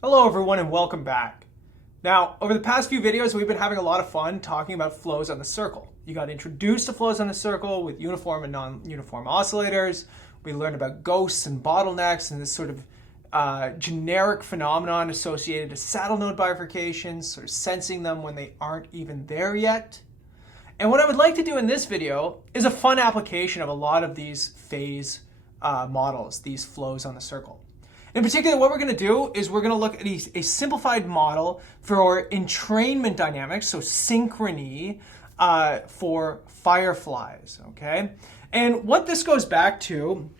Hello everyone and welcome back. Now, over the past few videos, we've been having a lot of fun talking about flows on the circle. You got introduced to flows on the circle with uniform and non-uniform oscillators. We learned about ghosts and bottlenecks and this sort of generic phenomenon associated to saddle node bifurcations, sort of sensing them when they aren't even there yet. And what I would like to do in this video is a fun application of a lot of these phase models, these flows on the circle. In particular, what we're going to do is we're going to look at a simplified model for entrainment dynamics, so synchrony for fireflies, okay? And what this goes back to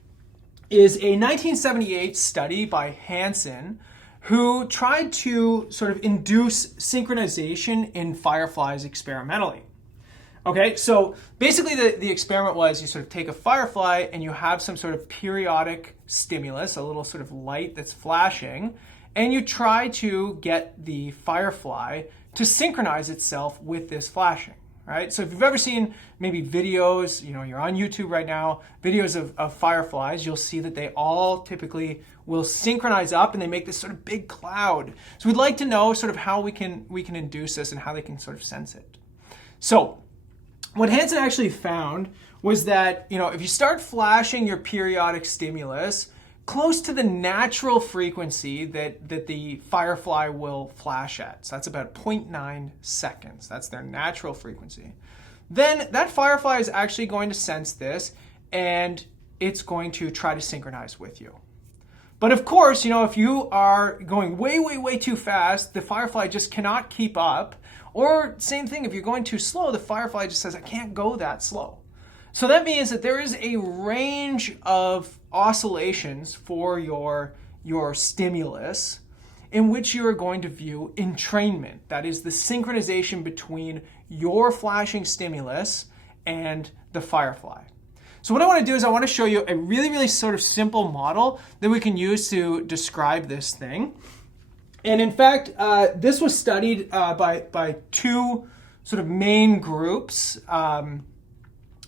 is a 1978 study by Hansen who tried to sort of induce synchronization in fireflies experimentally. Okay, so basically the experiment was you sort of take a firefly and you have some sort of periodic stimulus, a little sort of light that's flashing, and you try to get the firefly to synchronize itself with this flashing, right? So if you've ever seen maybe videos, you're on YouTube right now, videos of fireflies, you'll see that they all typically will synchronize up and they make this sort of big cloud. So we'd like to know sort of how we can induce this and how they can sort of sense it. So what Hansen actually found was that, if you start flashing your periodic stimulus close to the natural frequency that the firefly will flash at, so that's about 0.9 seconds, that's their natural frequency, then that firefly is actually going to sense this and it's going to try to synchronize with you. But of course, if you are going way, way, way too fast, the firefly just cannot keep up. Or same thing, if you're going too slow, the firefly just says, I can't go that slow. So that means that there is a range of oscillations for your stimulus in which you are going to view entrainment. That is the synchronization between your flashing stimulus and the firefly. So what I want to do is I want to show you a really, really sort of simple model that we can use to describe this thing. And in fact, this was studied by two sort of main groups,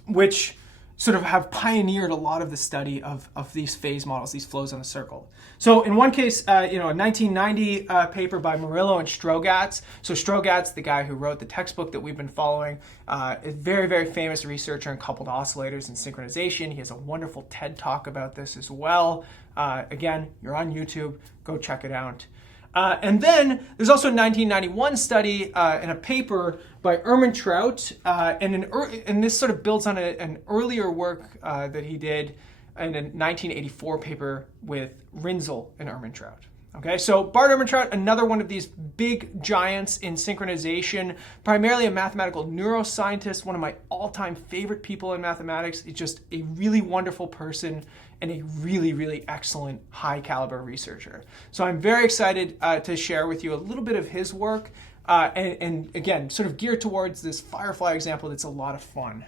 which sort of have pioneered a lot of the study of these phase models, these flows on the circle. So in one case, a 1990 paper by Murillo and Strogatz. So Strogatz, the guy who wrote the textbook that we've been following, a very, very famous researcher in coupled oscillators and synchronization. He has a wonderful TED Talk about this as well. Again, you're on YouTube, go check it out. And then there's also a 1991 study in a paper by Ermintrout, and this sort of builds on an earlier work that he did in a 1984 paper with Rinzel and Ermintrout. Okay, so Bart Ermintrout, another one of these big giants in synchronization, primarily a mathematical neuroscientist, one of my all-time favorite people in mathematics. He's just a really wonderful person and a really, really excellent high-caliber researcher. So I'm very excited to share with you a little bit of his work, and again, sort of geared towards this firefly example that's a lot of fun.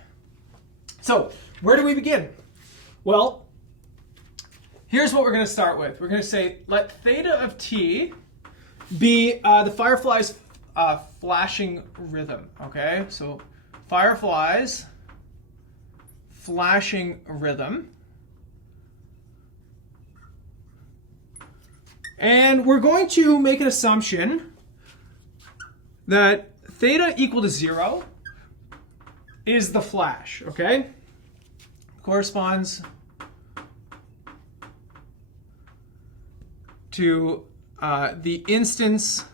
So where do we begin? Well, here's what we're going to start with. We're going to say, let theta of t be the firefly's flashing rhythm, okay? So firefly's flashing rhythm. And we're going to make an assumption that theta equal to 0 is the flash, okay? Corresponds to the instance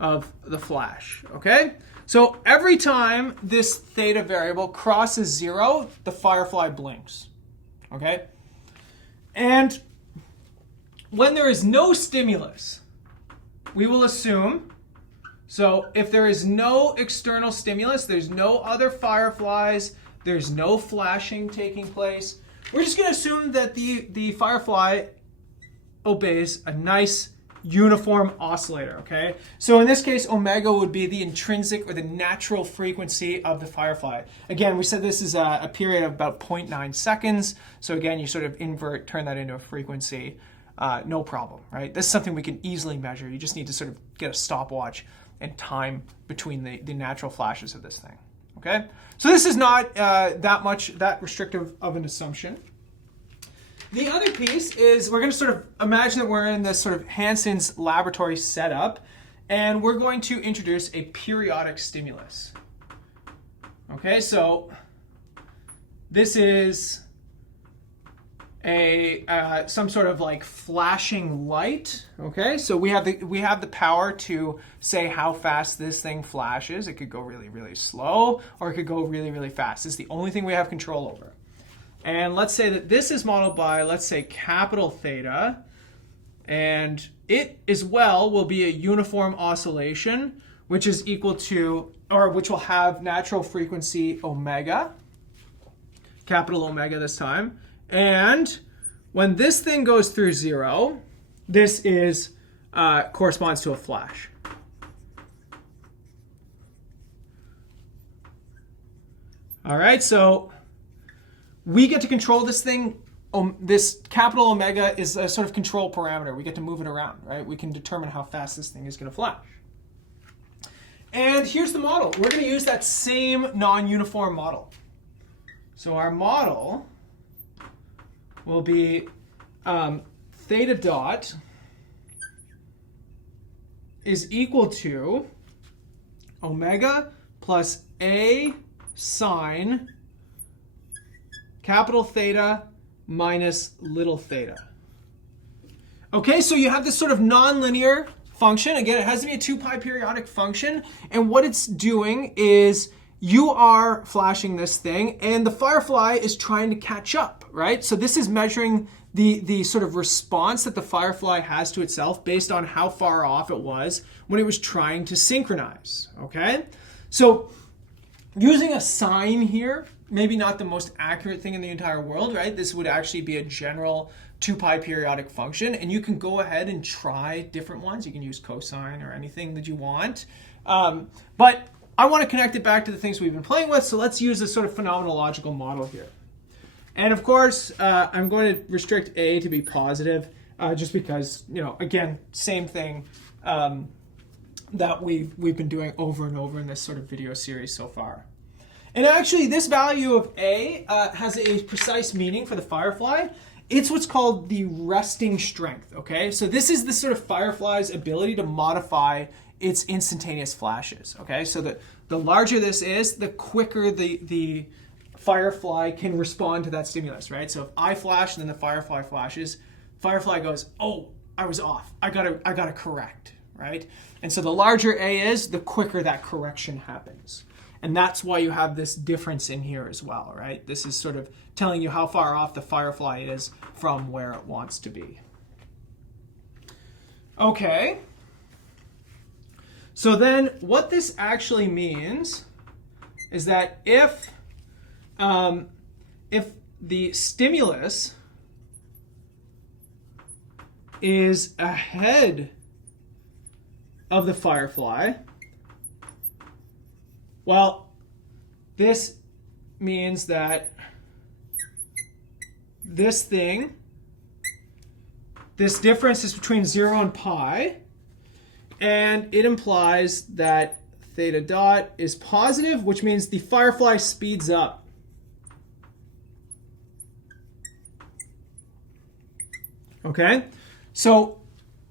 of the flash, okay? So every time this theta variable crosses 0, the firefly blinks, okay? And when there is no stimulus, we will assume, so if there is no external stimulus, there's no other fireflies, there's no flashing taking place, we're just going to assume that the firefly obeys a nice uniform oscillator, okay? So in this case, omega would be the intrinsic or the natural frequency of the firefly. Again, we said this is a period of about 0.9 seconds. So again, you sort of turn that into a frequency. No problem, right? This is something we can easily measure. You just need to sort of get a stopwatch and time between the natural flashes of this thing, okay? So this is not that restrictive of an assumption. The other piece is we're going to sort of imagine that we're in this sort of Hansen's laboratory setup, and we're going to introduce a periodic stimulus. Okay, so this is some sort of like flashing light. Okay, so we have the power to say how fast this thing flashes. It could go really, really slow, or it could go really, really fast. It's the only thing we have control over. And let's say that this is modeled by, let's say, capital theta, and it as well will be a uniform oscillation, which is equal to, or which will have natural frequency omega, capital omega this time. And when this thing goes through 0, this is corresponds to a flash. All right, so we get to control this thing. This capital omega is a sort of control parameter. We get to move it around, right? We can determine how fast this thing is going to flash. And here's the model. We're going to use that same non-uniform model. So our model will be theta dot is equal to omega plus a sine capital theta minus little theta. Okay, so you have this sort of nonlinear function. Again, it has to be a 2 pi periodic function. And what it's doing is you are flashing this thing, and the Firefly is trying to catch up, right? So this is measuring the sort of response that the Firefly has to itself based on how far off it was when it was trying to synchronize, okay? So using a sine here, maybe not the most accurate thing in the entire world, right? This would actually be a general 2 pi periodic function, and you can go ahead and try different ones. You can use cosine or anything that you want. But I want to connect it back to the things we've been playing with, so let's use this sort of phenomenological model here. And of course, I'm going to restrict A to be positive, just because, you know, again, same thing that we've been doing over and over in this sort of video series so far. And actually, this value of A has a precise meaning for the Firefly. It's what's called the resting strength, okay? So this is the sort of Firefly's ability to modify its instantaneous flashes, okay? So the larger this is, the quicker the Firefly can respond to that stimulus, right? So if I flash and then the Firefly flashes, Firefly goes, oh, I was off. I gotta correct, right? And so the larger A is, the quicker that correction happens. And that's why you have this difference in here as well, right? This is sort of telling you how far off the Firefly is from where it wants to be. Okay. So then what this actually means is that if the stimulus is ahead of the Firefly, well, this means that this difference is between 0 and pi, and it implies that theta dot is positive, which means the Firefly speeds up. Okay? So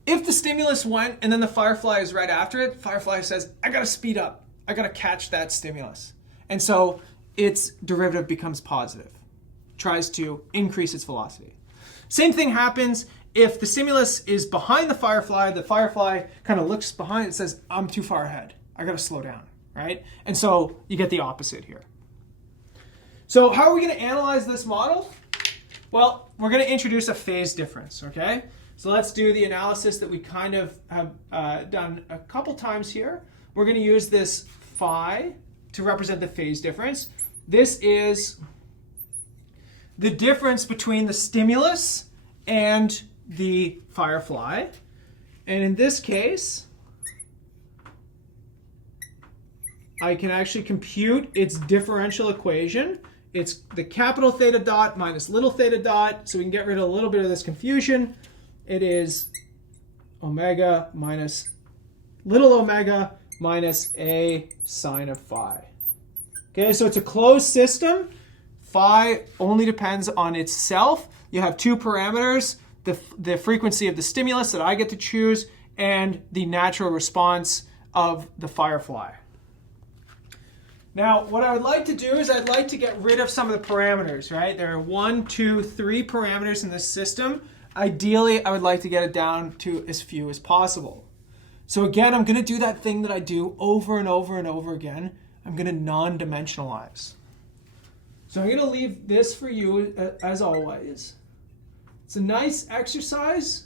if the stimulus went and then the Firefly is right after it, Firefly says, I gotta speed up. I gotta catch that stimulus. And so its derivative becomes positive, tries to increase its velocity. Same thing happens if the stimulus is behind the Firefly kind of looks behind and says, I'm too far ahead. I gotta slow down, right? And so you get the opposite here. So how are we gonna analyze this model? Well, we're gonna introduce a phase difference, okay? So let's do the analysis that we kind of have done a couple times here. We're gonna use this phi to represent the phase difference. This is the difference between the stimulus and the Firefly. And in this case, I can actually compute its differential equation. It's the capital theta dot minus little theta dot, so we can get rid of a little bit of this confusion. It is omega minus little omega minus a sine of phi. Okay, so it's a closed system. Phi only depends on itself. you have two parameters, the frequency of the stimulus that I get to choose and the natural response of the Firefly. Now, what I would like to do is I'd like to get rid of some of the parameters, right? There are 1, 2, 3 parameters in this system. Ideally, I would like to get it down to as few as possible. So again, I'm going to do that thing that I do over and over and over again. I'm going to non-dimensionalize. So I'm going to leave this for you as always. It's a nice exercise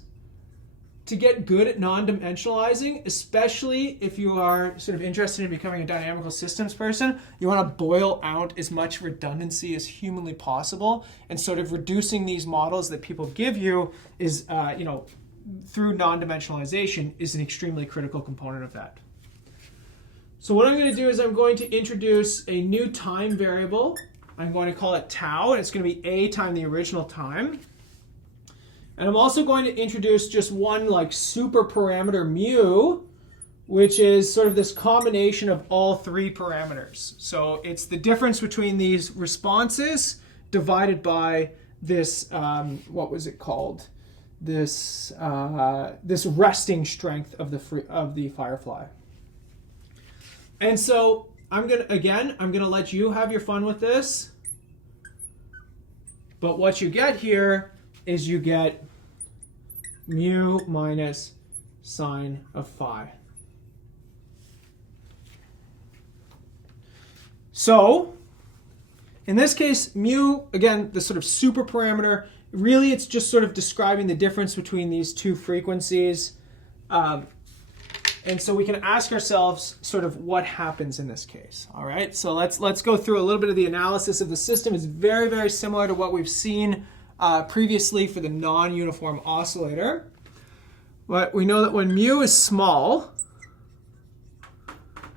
to get good at non-dimensionalizing, especially if you are sort of interested in becoming a dynamical systems person. You want to boil out as much redundancy as humanly possible, and sort of reducing these models that people give you is, through non-dimensionalization is an extremely critical component of that. So what I'm going to do is I'm going to introduce a new time variable. I'm going to call it tau, and it's going to be a times the original time. And I'm also going to introduce just one super parameter mu, which is sort of this combination of all three parameters. So it's the difference between these responses divided by this, what was it called? This resting strength of the Firefly. And so I'm gonna let you have your fun with this. But what you get here is you get mu minus sine of phi. So in this case, mu, again, the sort of super parameter, really it's just sort of describing the difference between these two frequencies. And so we can ask ourselves sort of what happens in this case. All right, so let's go through a little bit of the analysis of the system. It's very, very similar to what we've seen previously for the non-uniform oscillator. But we know that when mu is small,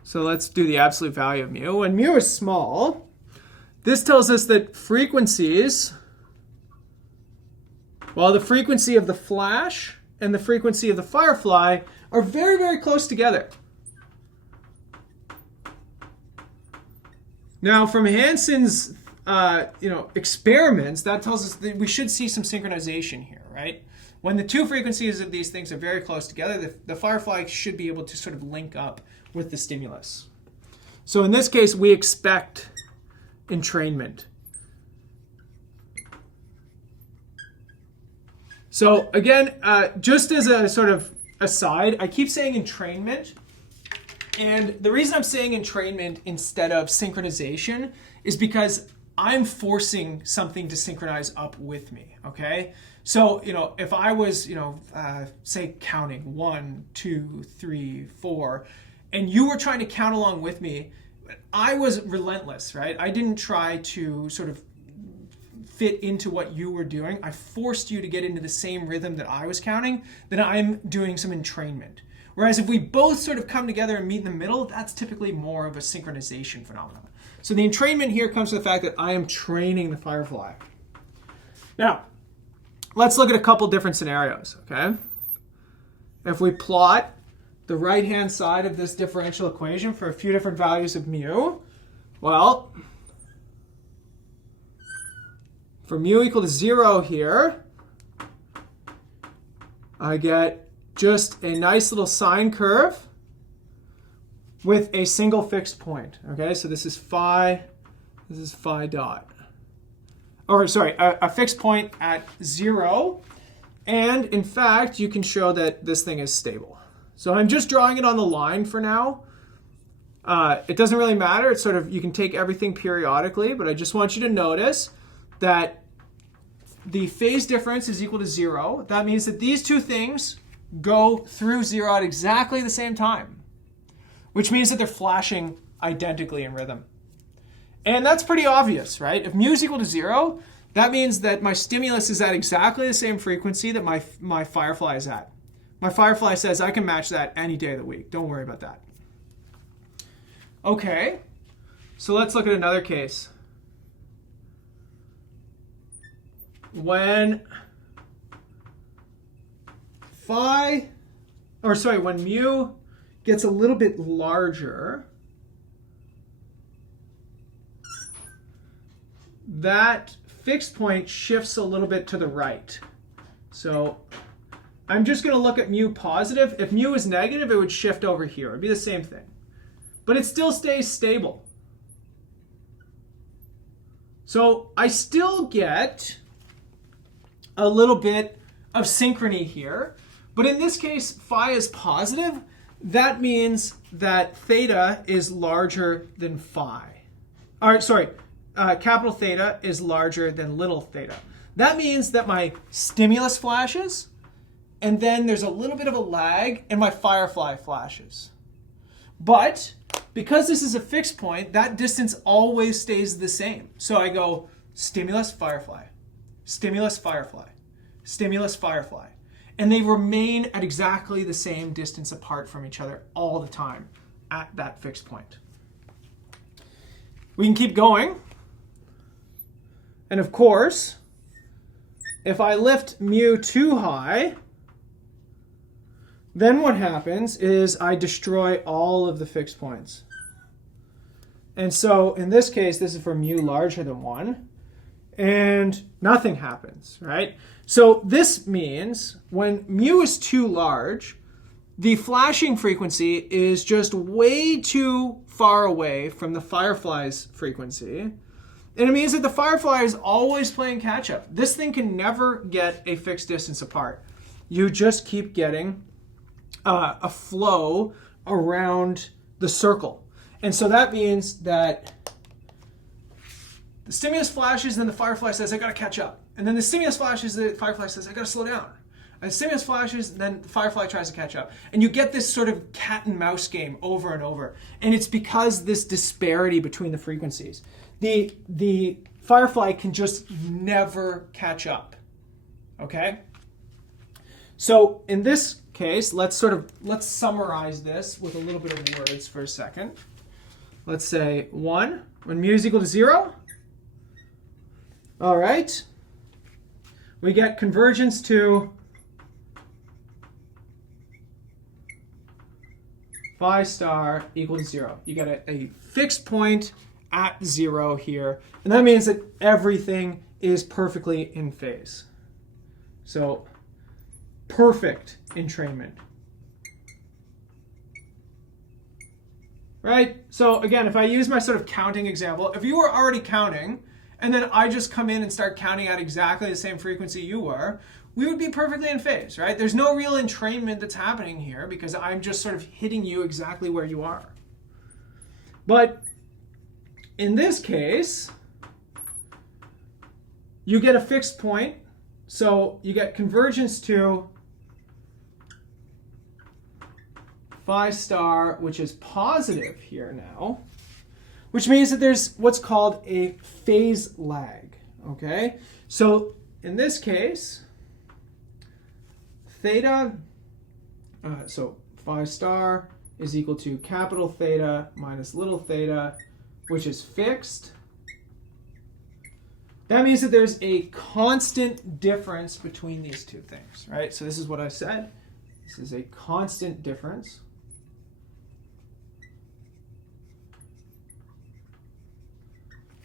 so let's do the absolute value of mu. When mu is small, this tells us that frequencies, well, the frequency of the flash and the frequency of the Firefly are very, very close together. Now, from Hansen's experiments, that tells us that we should see some synchronization here, right? When the two frequencies of these things are very close together, the Firefly should be able to sort of link up with the stimulus. So in this case, we expect entrainment. So again, just as a sort of aside, I keep saying entrainment. And the reason I'm saying entrainment instead of synchronization is because I'm forcing something to synchronize up with me, okay? So, if I was, say counting 1, 2, 3, 4, and you were trying to count along with me, I was relentless, right? I didn't try to sort of fit into what you were doing. I forced you to get into the same rhythm that I was counting, then I'm doing some entrainment. Whereas if we both sort of come together and meet in the middle, that's typically more of a synchronization phenomenon. So the entrainment here comes from the fact that I am training the Firefly. Now, let's look at a couple different scenarios, okay? If we plot the right-hand side of this differential equation for a few different values of mu, well, for mu equal to 0 here, I get just a nice little sine curve with a single fixed point. Okay, so this is phi dot. Or sorry, a fixed point at 0. And in fact, you can show that this thing is stable. So I'm just drawing it on the line for now. It doesn't really matter. It's sort of, you can take everything periodically, but I just want you to notice that the phase difference is equal to 0. That means that these two things go through 0 at exactly the same time, which means that they're flashing identically in rhythm. And that's pretty obvious, right? If mu is equal to 0, that means that my stimulus is at exactly the same frequency that my Firefly is at. My Firefly says I can match that any day of the week. Don't worry about that. Okay, so let's look at another case. When when mu gets a little bit larger, that fixed point shifts a little bit to the right. So I'm just going to look at mu positive. If mu is negative, it would shift over here. It would be the same thing. But it still stays stable. So I still get a little bit of synchrony here. But in this case, phi is positive. That means that theta is larger than phi. All right, sorry. Capital theta is larger than little theta. That means that my stimulus flashes, and then there's a little bit of a lag, and my Firefly flashes. But because this is a fixed point, that distance always stays the same. So I go stimulus, Firefly, stimulus, Firefly, stimulus, Firefly. And they remain at exactly the same distance apart from each other all the time at that fixed point. We can keep going. And of course, if I lift mu too high, then what happens is I destroy all of the fixed points. And so in this case, this is for mu larger than 1, and nothing happens, right? So this means when mu is too large, the flashing frequency is just way too far away from the Firefly's frequency. And it means that the Firefly is always playing catch up. This thing can never get a fixed distance apart. You just keep getting a flow around the circle. And so that means that the stimulus flashes, and then the Firefly says, I gotta catch up. And then the stimulus flashes, the Firefly says, I gotta slow down. And the stimulus flashes, then the Firefly tries to catch up. And you get this sort of cat and mouse game over and over. And it's because this disparity between the frequencies. The Firefly can just never catch up. Okay? So in this case, let's summarize this with a little bit of words for a second. Let's say 1, when mu is equal to 0. All right. We get convergence to phi star equal to 0. You get a fixed point at 0 here. And that means that everything is perfectly in phase. So perfect entrainment. Right? So again, if I use my sort of counting example, if you were already counting, and then I just come in and start counting at exactly the same frequency you were, we would be perfectly in phase, right? There's no real entrainment that's happening here because I'm just sort of hitting you exactly where you are. But in this case, you get a fixed point. So you get convergence to phi star, which is positive here now, which means that there's what's called a phase lag, okay? So in this case, theta, so phi star is equal to capital theta minus little theta, which is fixed. That means that there's a constant difference between these two things, right? So this is what I said. This is a constant difference.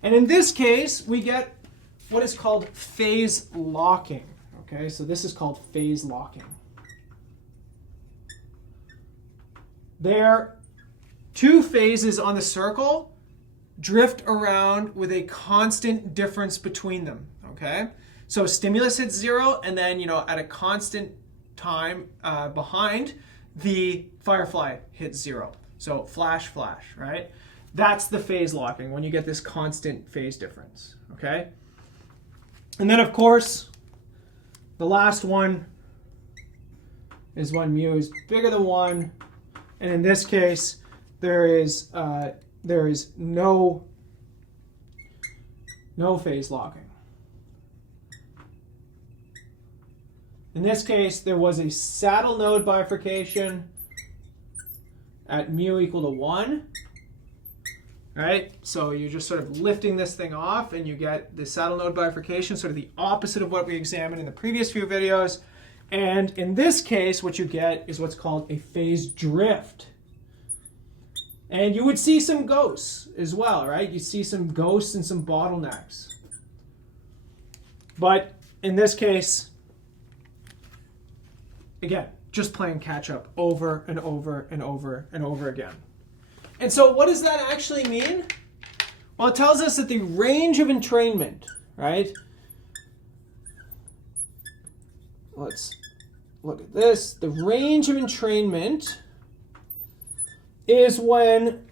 And in this case, we get what is called phase locking. Okay, so this is called phase locking. There, two phases on the circle drift around with a constant difference between them. Okay, so stimulus hits 0, and then at a constant time behind, the Firefly hits 0. So flash, flash, right? That's the phase locking, when you get this constant phase difference, okay? And then, of course, the last one is when mu is bigger than 1. And in this case, there is no phase locking. In this case, there was a saddle node bifurcation at mu equal to 1. Right? So you're just sort of lifting this thing off and you get the saddle node bifurcation, sort of the opposite of what we examined in the previous few videos. And in this case, what you get is what's called a phase drift. And you would see some ghosts as well, right? You see some ghosts and some bottlenecks. But in this case, again, just playing catch up over and over and over and over again. And so what does that actually mean? Well, it tells us that the range of entrainment, right? Let's look at this. The range of entrainment is when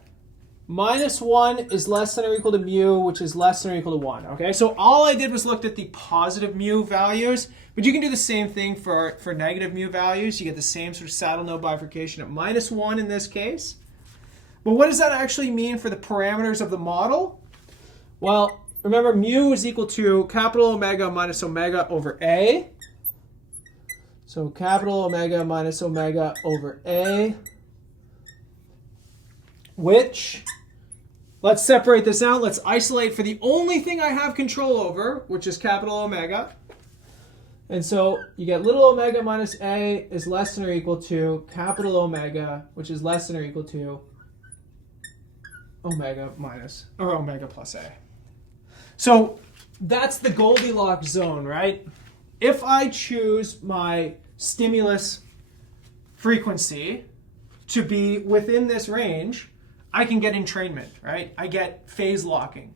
-1 is less than or equal to mu, which is less than or equal to 1. Okay, so all I did was looked at the positive mu values, but you can do the same thing for negative mu values. You get the same sort of saddle node bifurcation at -1 in this case. But what does that actually mean for the parameters of the model? Well, remember mu is equal to capital omega minus omega over A. So capital omega minus omega over A, which, let's separate this out. Let's isolate for the only thing I have control over, which is capital omega. And so you get little omega minus A is less than or equal to capital omega, which is less than or equal to omega minus, or omega plus A. So that's the Goldilocks zone, right? If I choose my stimulus frequency to be within this range, I can get entrainment, right? I get phase locking.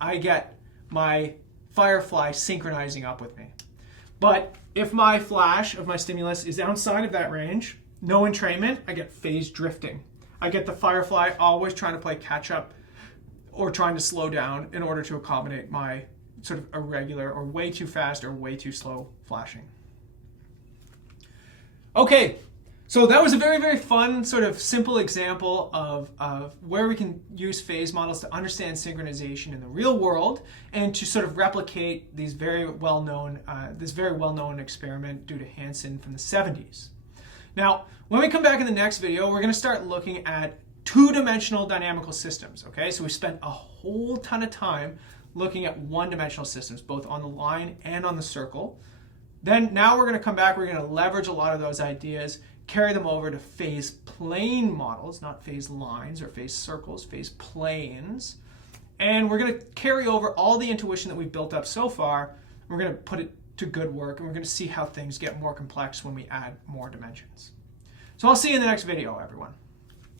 I get my Firefly synchronizing up with me. But if my flash of my stimulus is outside of that range, no entrainment, I get phase drifting. I get the Firefly always trying to play catch up or trying to slow down in order to accommodate my sort of irregular or way too fast or way too slow flashing. Okay, so that was a very, very fun sort of simple example of where we can use phase models to understand synchronization in the real world and to sort of replicate these very well-known, this very well-known experiment due to Hansen from the 70s. Now, when we come back in the next video, we're going to start looking at two-dimensional dynamical systems, okay? So we spent a whole ton of time looking at one-dimensional systems, both on the line and on the circle. Then now we're going to come back, we're going to leverage a lot of those ideas, carry them over to phase plane models, not phase lines or phase circles, phase planes. And we're going to carry over all the intuition that we've built up so far. We're going to put it to good work, and we're going to see how things get more complex when we add more dimensions. So I'll see you in the next video, everyone.